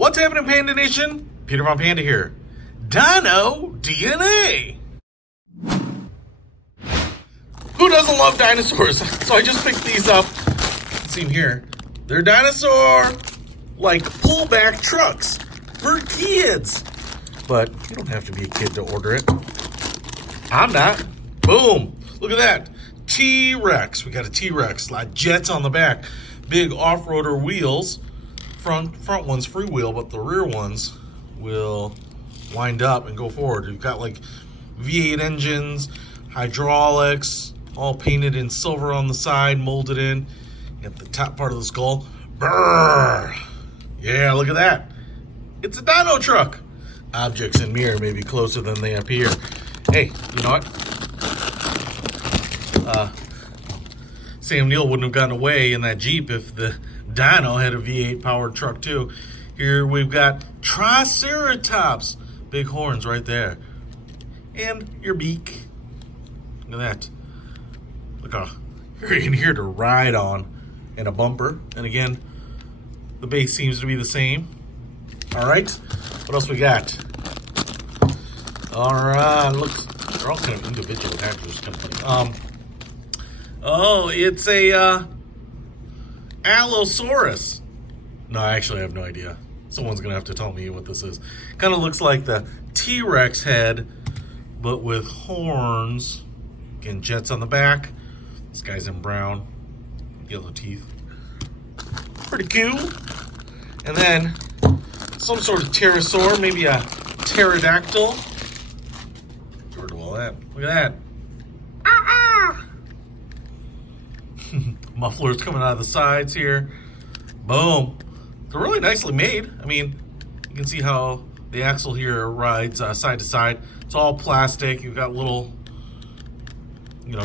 What's happening, Panda Nation? Peter von Panda here. Dino DNA. Who doesn't love dinosaurs? So I just picked these up. See them here. They're dinosaur, like pullback trucks for kids. But you don't have to be a kid to order it. I'm not. Boom. Look at that. TRex. We got a TRex. A lot of jets on the back. Big off-roader wheels. Front one's freewheel, but the rear ones will wind up and go forward. You've got like V8 engines, hydraulics, all painted in silver on the side, molded in. You got the top part of the skull. Brrr. Yeah, look at that. It's a dino truck. Objects in mirror may be closer than they appear. Hey, you know what? Sam Neill wouldn't have gotten away in that Jeep if the Dino had a V8 powered truck too. Here we've got Triceratops. Big horns right there. And your beak. Look at that. Look how you're in here to ride on. And a bumper. And again, the base seems to be the same. Alright. What else we got? Alright, look. They're all kind of individual packages, kind of funny. Oh, it's a Allosaurus. No, actually I have no idea. Someone's gonna have to tell me what this is. Kind of looks like the T-Rex head, but with horns. Again, jets on the back. This guy's in brown, yellow teeth. Pretty cool. And then some sort of pterosaur, maybe a pterodactyl. Get rid of all that. Look at that. Mufflers coming out of the sides here. Boom. They're really nicely made. I mean, you can see how the axle here rides side to side. It's all plastic. You've got little,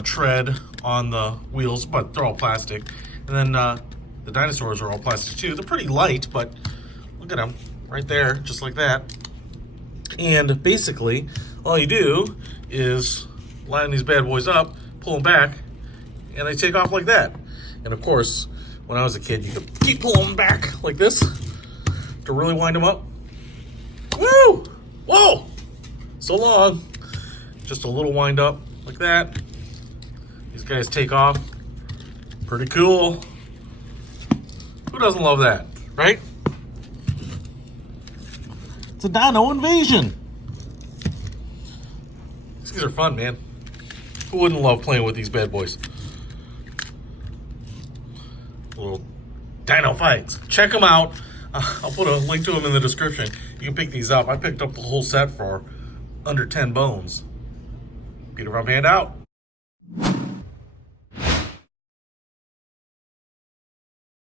tread on the wheels, but they're all plastic. And then the dinosaurs are all plastic too. They're pretty light, but look at them right there, just like that. And basically, all you do is line these bad boys up, pull them back, and they take off like that. And of course, when I was a kid, you could keep pulling them back like this to really wind them up. Woo! Whoa! So long. Just a little wind up like that. These guys take off. Pretty cool. Who doesn't love that, right? It's a dino invasion. These guys are fun, man. Who wouldn't love playing with these bad boys? Little dino fights. Check them out. I'll put a link to them in the description. You can pick these up. I picked up the whole set for under 10 bones. Peter von Panda out.